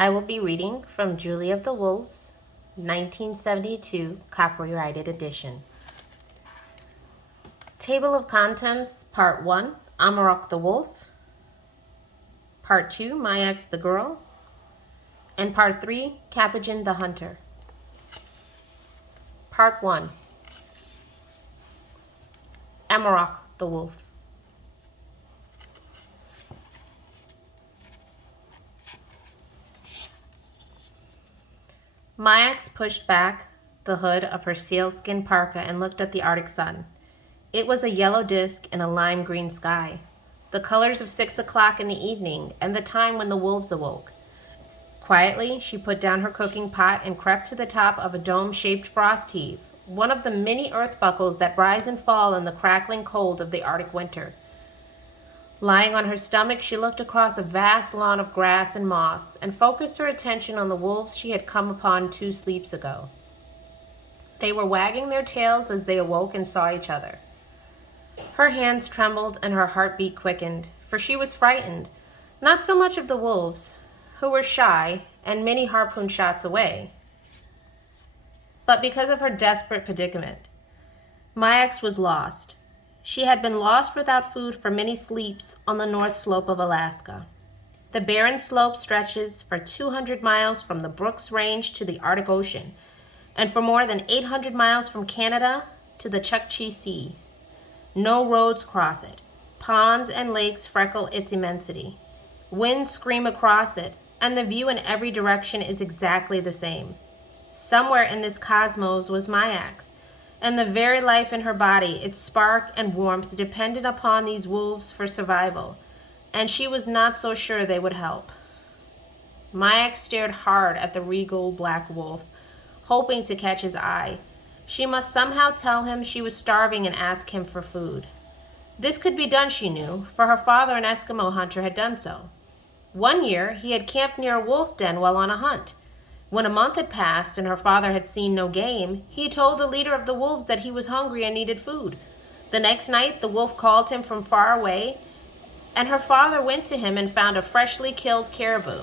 I will be reading from Julie of the Wolves, 1972, copyrighted edition. Table of Contents, Part 1, Amoroq the Wolf, Part 2, My Ex the Girl, and Part 3, Capuchin the Hunter. Part 1, Amoroq the Wolf. My Ex pushed back the hood of her sealskin parka and looked at the Arctic sun. It was a yellow disk in a lime green sky, the colors of 6 o'clock in the evening and the time when the wolves awoke. Quietly, she put down her cooking pot and crept to the top of a dome-shaped frost heave, one of the many earth buckles that rise and fall in the crackling cold of the Arctic winter. Lying on her stomach, she looked across a vast lawn of grass and moss and focused her attention on the wolves she had come upon 2 sleeps ago. They were wagging their tails as they awoke and saw each other. Her hands trembled and her heartbeat quickened, for she was frightened, not so much of the wolves, who were shy and many harpoon shots away, but because of her desperate predicament. My Ex was lost. She had been lost without food for many sleeps on the north slope of Alaska. The barren slope stretches for 200 miles from the Brooks Range to the Arctic Ocean, and for more than 800 miles from Canada to the Chukchi Sea. No roads cross it. Ponds and lakes freckle its immensity. Winds scream across it, and the view in every direction is exactly the same. Somewhere in this cosmos was My Ex, and the very life in her body, its spark and warmth, depended upon these wolves for survival, and she was not so sure they would help. My Ex stared hard at the regal black wolf, hoping to catch his eye. She must somehow tell him she was starving and ask him for food. This could be done, she knew, for her father, an Eskimo hunter, had done so. One year, he had camped near a wolf den while on a hunt. When a month had passed and her father had seen no game, he told the leader of the wolves that he was hungry and needed food. The next night, the wolf called him from far away, and her father went to him and found a freshly killed caribou.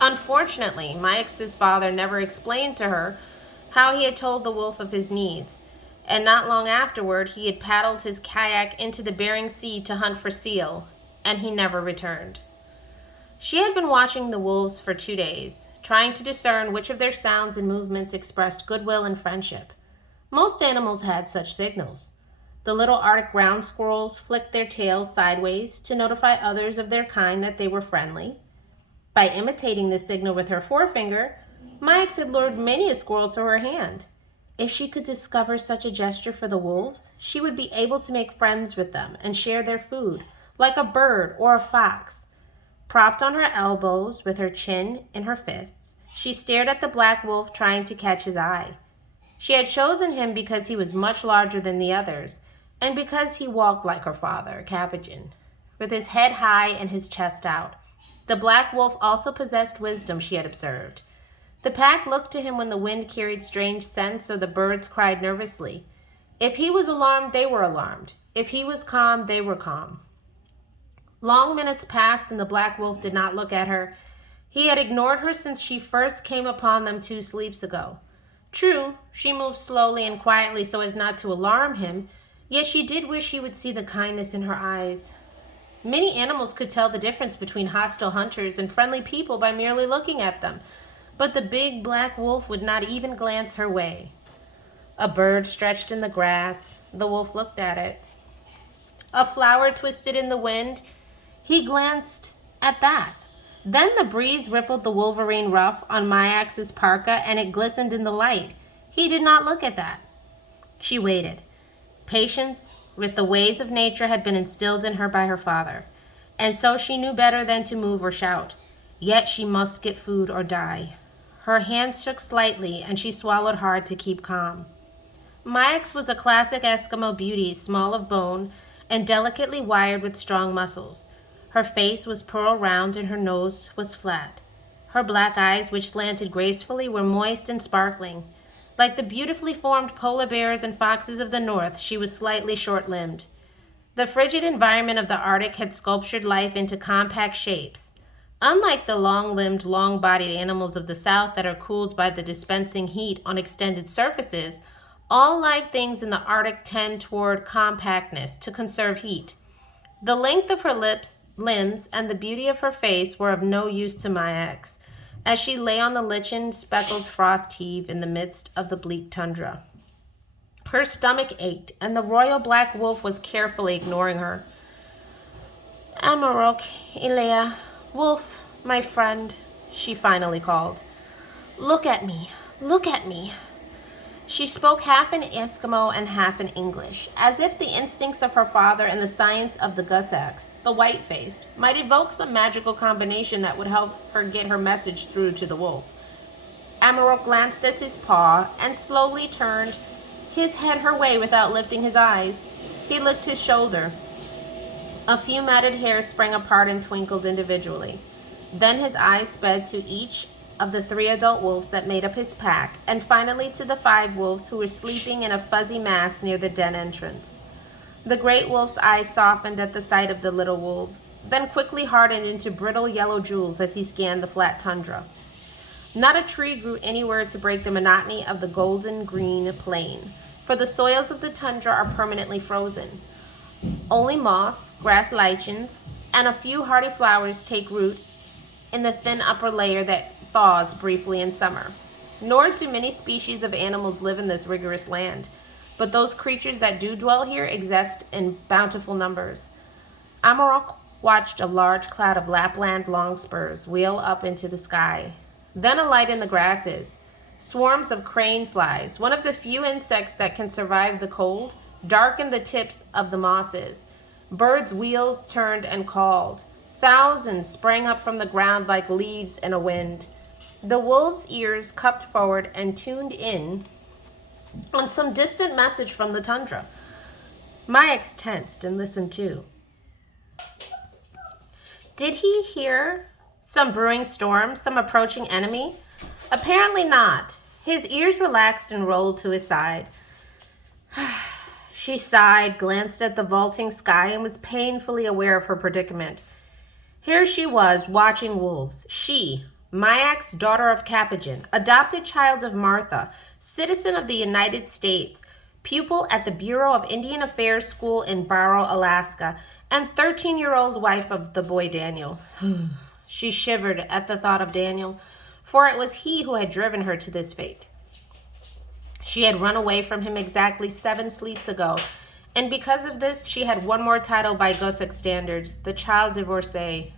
Unfortunately, My Ex's father never explained to her how he had told the wolf of his needs, and not long afterward he had paddled his kayak into the Bering Sea to hunt for seal, and he never returned. She had been watching the wolves for 2 days, trying to discern which of their sounds and movements expressed goodwill and friendship. Most animals had such signals. The little Arctic ground squirrels flicked their tails sideways to notify others of their kind that they were friendly. By imitating this signal with her forefinger, My Ex had lured many a squirrel to her hand. If she could discover such a gesture for the wolves, she would be able to make friends with them and share their food, like a bird or a fox. Propped on her elbows with her chin in her fists, she stared at the black wolf trying to catch his eye. She had chosen him because he was much larger than the others, and because he walked like her father, Capuchin, with his head high and his chest out. The black wolf also possessed wisdom, she had observed. The pack looked to him when the wind carried strange scents or the birds cried nervously. If he was alarmed, they were alarmed. If he was calm, they were calm. Long minutes passed and the black wolf did not look at her. He had ignored her since she first came upon them 2 sleeps ago. True, she moved slowly and quietly so as not to alarm him, yet she did wish he would see the kindness in her eyes. Many animals could tell the difference between hostile hunters and friendly people by merely looking at them, but the big black wolf would not even glance her way. A bird stretched in the grass. The wolf looked at it. A flower twisted in the wind. He glanced at that. Then the breeze rippled the wolverine ruff on My Ex's parka and it glistened in the light. He did not look at that. She waited. Patience with the ways of nature had been instilled in her by her father, and so she knew better than to move or shout. Yet she must get food or die. Her hands shook slightly and she swallowed hard to keep calm. My Ex was a classic Eskimo beauty, small of bone and delicately wired with strong muscles. Her face was pearl round and her nose was flat. Her black eyes, which slanted gracefully, were moist and sparkling. Like the beautifully formed polar bears and foxes of the north, she was slightly short-limbed. The frigid environment of the Arctic had sculptured life into compact shapes. Unlike the long-limbed, long-bodied animals of the south that are cooled by the dispensing heat on extended surfaces, all live things in the Arctic tend toward compactness to conserve heat. The length of her limbs, and the beauty of her face were of no use to my ex, as she lay on the lichened, speckled frost heave in the midst of the bleak tundra. Her stomach ached, and the royal black wolf was carefully ignoring her. Amoroq, Ilea, Wolf, my friend, she finally called. Look at me, look at me. She spoke half in Eskimo and half in English, as if the instincts of her father and the science of the Gusaks, the white-faced, might evoke some magical combination that would help her get her message through to the wolf. Amoroq glanced at his paw and slowly turned his head her way without lifting his eyes. He licked his shoulder. A few matted hairs sprang apart and twinkled individually. Then his eyes sped to each of the 3 adult wolves that made up his pack, and finally to the 5 wolves who were sleeping in a fuzzy mass near the den entrance. The great wolf's eyes softened at the sight of the little wolves, then quickly hardened into brittle yellow jewels as he scanned the flat tundra. Not a tree grew anywhere to break the monotony of the golden green plain, for the soils of the tundra are permanently frozen. Only moss, grass lichens, and a few hardy flowers take root in the thin upper layer that thaws briefly in summer. Nor do many species of animals live in this rigorous land, but those creatures that do dwell here exist in bountiful numbers. Amoroq watched a large cloud of Lapland longspurs wheel up into the sky, then alight in the grasses. Swarms of crane flies, one of the few insects that can survive the cold, darkened the tips of the mosses. Birds wheeled, turned, and called. Thousands sprang up from the ground like leaves in a wind. The wolves' ears cupped forward and tuned in on some distant message from the tundra. My ex tensed and listened too. Did he hear some brewing storm, some approaching enemy? Apparently not. His ears relaxed and rolled to his side. She sighed, glanced at the vaulting sky, and was painfully aware of her predicament. Here she was, watching wolves. She, Mayax, daughter of Capigan, adopted child of Martha, citizen of the United States, pupil at the Bureau of Indian Affairs School in Barrow, Alaska, and 13-year-old wife of the boy Daniel. She shivered at the thought of Daniel, for it was he who had driven her to this fate. She had run away from him exactly 7 sleeps ago, and because of this, she had one more title by Gusak standards, the child divorcee.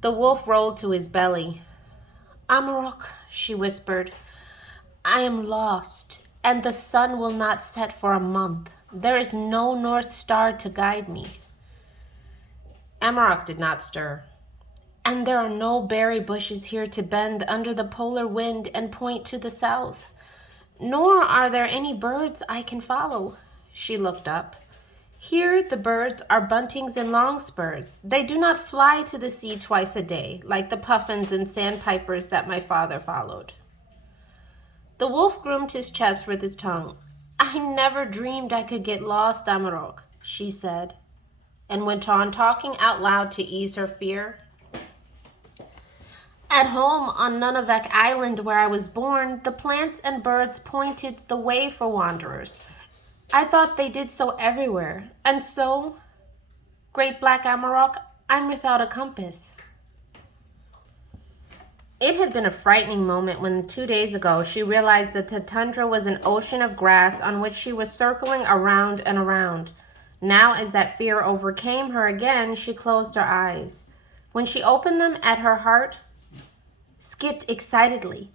The wolf rolled to his belly. Amoroq, she whispered, I am lost, and the sun will not set for a month. There is no north star to guide me. Amoroq did not stir. And there are no berry bushes here to bend under the polar wind and point to the south. Nor are there any birds I can follow. She looked up. Here the birds are buntings and longspurs. They do not fly to the sea twice a day, like the puffins and sandpipers that my father followed. The wolf groomed his chest with his tongue. I never dreamed I could get lost, Amoroq, she said, and went on talking out loud to ease her fear. At home on Nunavik Island where I was born, the plants and birds pointed the way for wanderers. I thought they did so everywhere, and so, Great Black Amoroq, I'm without a compass. It had been a frightening moment when 2 days ago she realized that the tundra was an ocean of grass on which she was circling around and around. Now, as that fear overcame her again, she closed her eyes. When she opened them, at her heart skipped excitedly.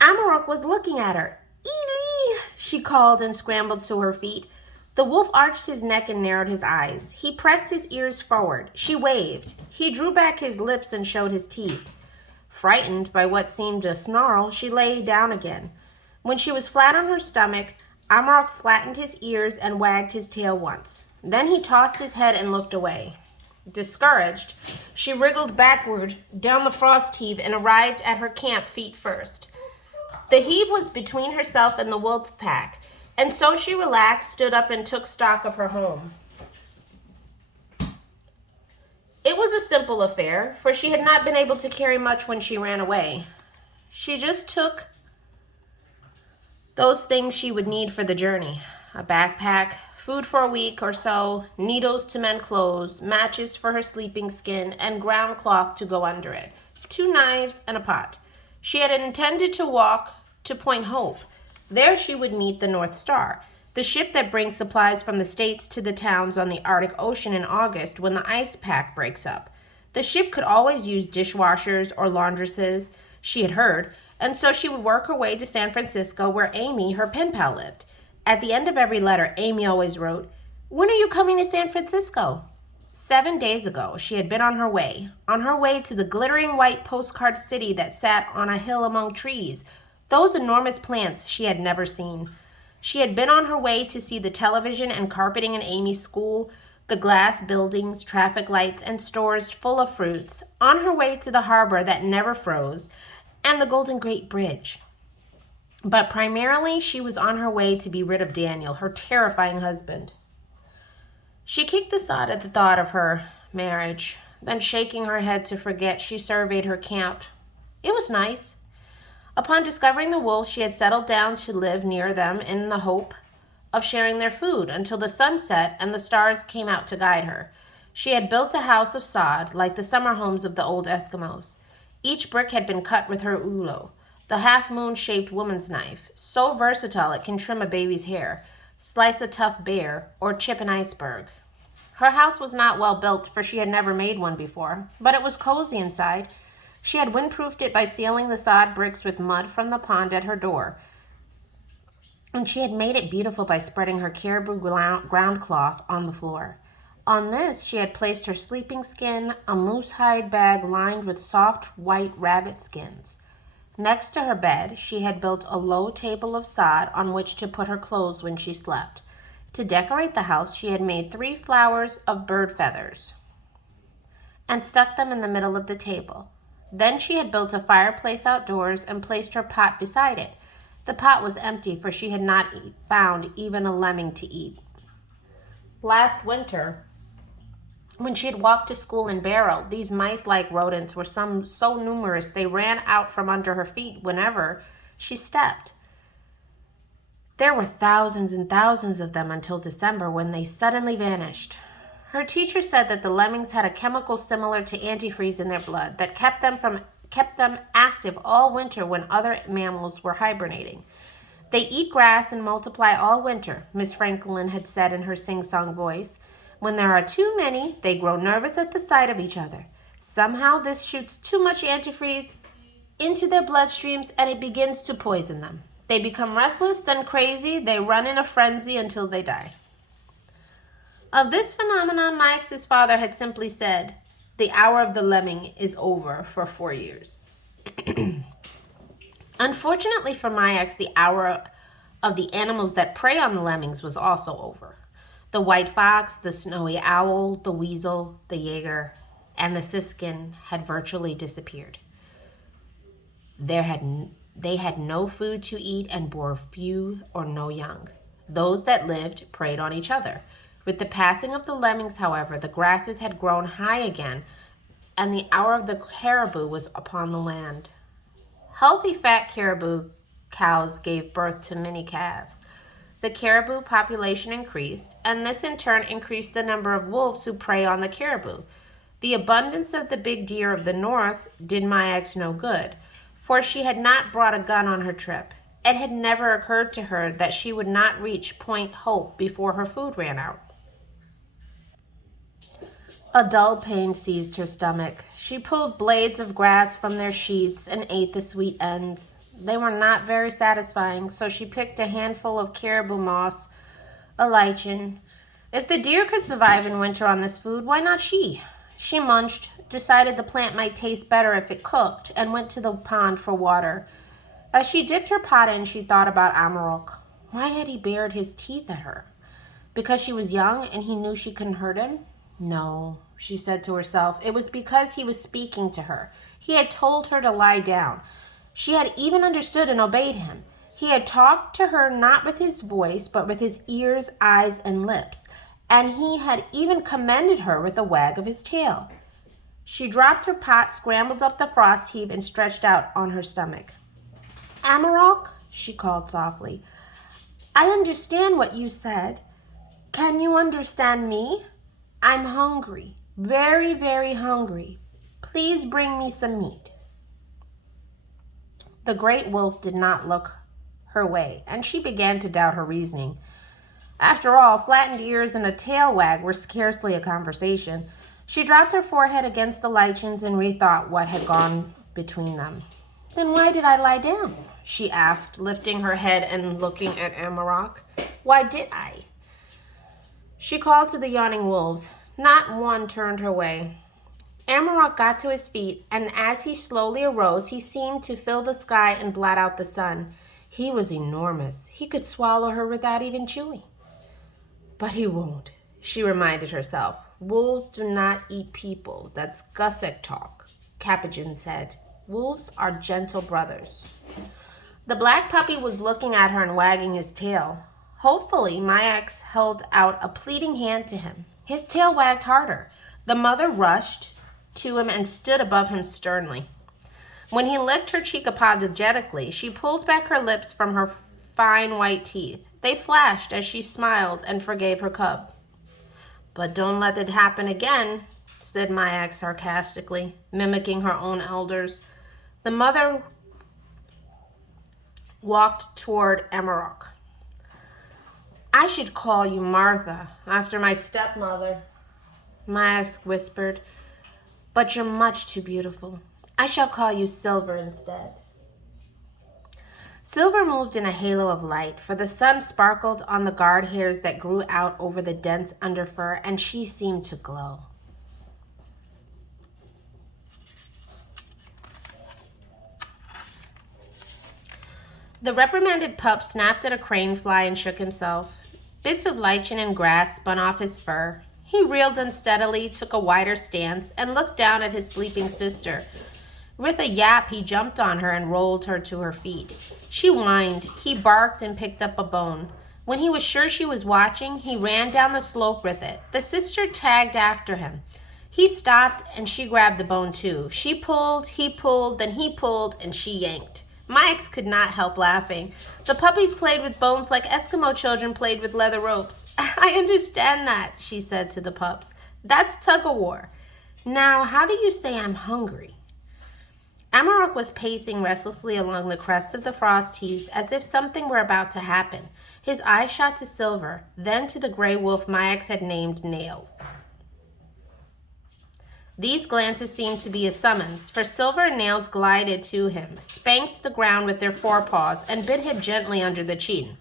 Amoroq was looking at her. Eely, she called and scrambled to her feet. The wolf arched his neck and narrowed his eyes. He pressed his ears forward. She waved. He drew back his lips and showed his teeth. Frightened by what seemed a snarl, she lay down again. When she was flat on her stomach, Amoroq flattened his ears and wagged his tail once. Then he tossed his head and looked away. Discouraged, she wriggled backward down the frost heave and arrived at her camp feet first. The heave was between herself and the wolf pack, and so she relaxed, stood up, and took stock of her home. It was a simple affair, for she had not been able to carry much when she ran away. She just took those things she would need for the journey: a backpack, food for a week or so, needles to mend clothes, matches for her sleeping skin, and ground cloth to go under it, 2 knives, and a pot. She had intended to walk to Point Hope. There she would meet the North Star, the ship that brings supplies from the States to the towns on the Arctic Ocean in August when the ice pack breaks up. The ship could always use dishwashers or laundresses, she had heard, and so she would work her way to San Francisco where Amy, her pen pal, lived. At the end of every letter, Amy always wrote, "When are you coming to San Francisco?" 7 days ago, she had been on her way to the glittering white postcard city that sat on a hill among trees, those enormous plants she had never seen. She had been on her way to see the television and carpeting in Amy's school, the glass buildings, traffic lights, and stores full of fruits, on her way to the harbor that never froze, and the Golden Gate Bridge. But primarily, she was on her way to be rid of Daniel, her terrifying husband. She kicked the sod at the thought of her marriage. Then, shaking her head to forget, she surveyed her camp. It was nice. Upon discovering the wolves, she had settled down to live near them in the hope of sharing their food until the sun set and the stars came out to guide her. She had built a house of sod, like the summer homes of the old Eskimos. Each brick had been cut with her ulo, the half-moon-shaped woman's knife, so versatile it can trim a baby's hair, slice a tough bear, or chip an iceberg. Her house was not well built, for she had never made one before, but it was cozy inside. She had windproofed it by sealing the sod bricks with mud from the pond at her door, and she had made it beautiful by spreading her caribou ground cloth on the floor. On this, she had placed her sleeping skin, a moose hide bag lined with soft white rabbit skins. Next to her bed, she had built a low table of sod on which to put her clothes when she slept. To decorate the house, she had made 3 flowers of bird feathers and stuck them in the middle of the table. Then she had built a fireplace outdoors and placed her pot beside it. The pot was empty, for she had not found even a lemming to eat. Last winter, when she had walked to school in Barrow, these mice-like rodents were so numerous they ran out from under her feet whenever she stepped. There were thousands and thousands of them until December, when they suddenly vanished. Her teacher said that the lemmings had a chemical similar to antifreeze in their blood that kept them active all winter when other mammals were hibernating. "They eat grass and multiply all winter," Miss Franklin had said in her sing-song voice. "When there are too many, they grow nervous at the sight of each other. Somehow this shoots too much antifreeze into their bloodstreams and it begins to poison them. They become restless, then crazy. They run in a frenzy until they die." Of this phenomenon, my ex's father had simply said, "The hour of the lemming is over," for 4 years. Unfortunately for my ex, the hour of the animals that prey on the lemmings was also over. The white fox, the snowy owl, the weasel, the jaeger, and the siskin had virtually disappeared. They had no food to eat and bore few or no young. Those that lived preyed on each other. With the passing of the lemmings, however, the grasses had grown high again, and the hour of the caribou was upon the land. Healthy fat caribou cows gave birth to many calves. The caribou population increased, and this in turn increased the number of wolves who prey on the caribou. The abundance of the big deer of the north did my ex no good, for she had not brought a gun on her trip. It had never occurred to her that she would not reach Point Hope before her food ran out. A dull pain seized her stomach. She pulled blades of grass from their sheaths and ate the sweet ends. They were not very satisfying, so she picked a handful of caribou moss, a lichen. If the deer could survive in winter on this food, why not she? She munched, decided the plant might taste better if it cooked, and went to the pond for water. As she dipped her pot in, she thought about Amoroq. Why had he bared his teeth at her? Because she was young and he knew she couldn't hurt him? No, she said to herself. It was because he was speaking to her. He had told her to lie down. She had even understood and obeyed him. He had talked to her not with his voice, but with his ears, eyes, and lips. And he had even commended her with a wag of his tail. She dropped her pot, scrambled up the frost heap, and stretched out on her stomach. Amoroq, she called softly, I understand what you said. Can you understand me? I'm hungry, very, very hungry. Please bring me some meat. The great wolf did not look her way, and she began to doubt her reasoning. After all, flattened ears and a tail wag were scarcely a conversation. She dropped her forehead against the lichens and rethought what had gone between them. Then why did I lie down? She asked, lifting her head and looking at Amoroq. Why did I? She called to the yawning wolves. Not one turned her way. Amoroq got to his feet, and as he slowly arose, he seemed to fill the sky and blot out the sun. He was enormous. He could swallow her without even chewing. But he won't, she reminded herself. Wolves do not eat people. That's Gusek talk, Capuchin said. Wolves are gentle brothers. The black puppy was looking at her and wagging his tail. Hopefully, Myax held out a pleading hand to him. His tail wagged harder. The mother rushed to him and stood above him sternly. When he licked her cheek apologetically, she pulled back her lips from her fine white teeth. They flashed as she smiled and forgave her cub. But don't let it happen again, said Myax sarcastically, mimicking her own elders. The mother walked toward Amoroq. I should call you Martha, after my stepmother, Myax whispered, but you're much too beautiful. I shall call you Silver instead. Silver moved in a halo of light, for the sun sparkled on the guard hairs that grew out over the dense underfur, and she seemed to glow. The reprimanded pup snapped at a crane fly and shook himself. Bits of lichen and grass spun off his fur. He reeled unsteadily, took a wider stance, and looked down at his sleeping sister. With a yap, he jumped on her and rolled her to her feet. She whined. He barked and picked up a bone. When he was sure she was watching, he ran down the slope with it. The sister tagged after him. He stopped, and she grabbed the bone too. She pulled, he pulled, then he pulled, and she yanked. Myax could not help laughing. The puppies played with bones like Eskimo children played with leather ropes. I understand that, she said to the pups. That's tug-of-war. Now, how do you say I'm hungry? Amoroq was pacing restlessly along the crest of the frost heaves as if something were about to happen. His eyes shot to Silver, then to the gray wolf Myax had named Nails. These glances seemed to be a summons, for Silver and Nails glided to him, spanked the ground with their forepaws, and bit him gently under the chin.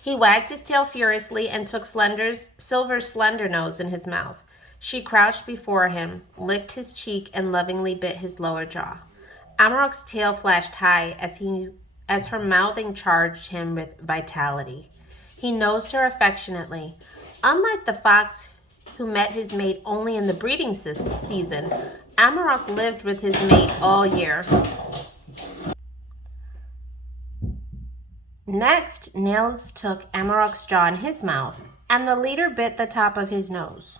He wagged his tail furiously and took Silver's slender nose in his mouth. She crouched before him, licked his cheek, and lovingly bit his lower jaw. Amoroq's tail flashed high as her mouthing charged him with vitality. He nosed her affectionately. Unlike the fox who met his mate only in the breeding season, Amoroq lived with his mate all year. Next, Nails took Amoroq's jaw in his mouth, and the leader bit the top of his nose.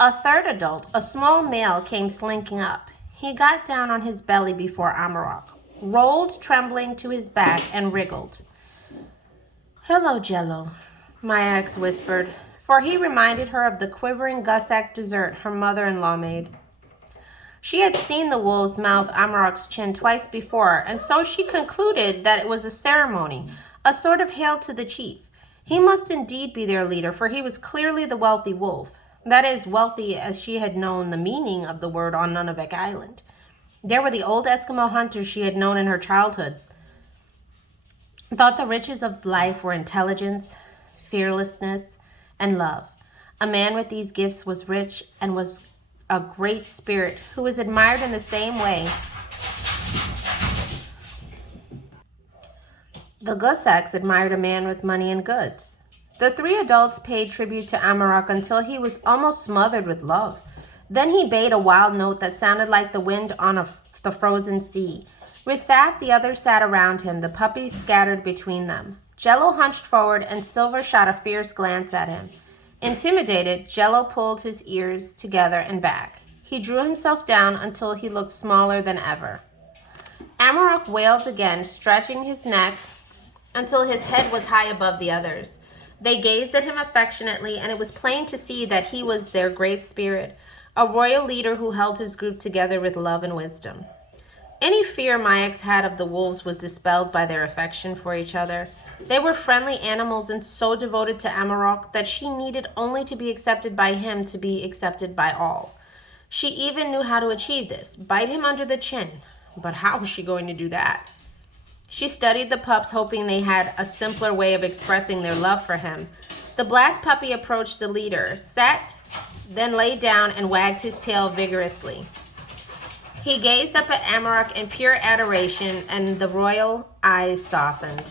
A third adult, a small male, came slinking up. He got down on his belly before Amoroq, rolled trembling to his back, and wriggled. Hello, Jello, Myax whispered, for he reminded her of the quivering Gussack dessert her mother-in-law made. She had seen the wolves mouth Amoroq's chin twice before, and so she concluded that it was a ceremony, a sort of hail to the chief. He must indeed be their leader, for he was clearly the wealthy wolf. That is, wealthy as she had known the meaning of the word on Nunavik Island. There were the old Eskimo hunters she had known in her childhood. Thought the riches of life were intelligence, fearlessness, and love. A man with these gifts was rich and was a great spirit who was admired in the same way. The Gussacks admired a man with money and goods. The three adults paid tribute to Amoroq until he was almost smothered with love. Then he bayed a wild note that sounded like the wind on the frozen sea. With that, the others sat around him, the puppies scattered between them. Jello hunched forward, and Silver shot a fierce glance at him. Intimidated, Jello pulled his ears together and back. He drew himself down until he looked smaller than ever. Amoroq wailed again, stretching his neck until his head was high above the others. They gazed at him affectionately, and it was plain to see that he was their great spirit, a royal leader who held his group together with love and wisdom. Any fear Mayaks had of the wolves was dispelled by their affection for each other. They were friendly animals and so devoted to Amoroq that she needed only to be accepted by him to be accepted by all. She even knew how to achieve this, bite him under the chin. But how was she going to do that? She studied the pups, hoping they had a simpler way of expressing their love for him. The black puppy approached the leader, sat, then lay down and wagged his tail vigorously. He gazed up at Amoroq in pure adoration, and the royal eyes softened.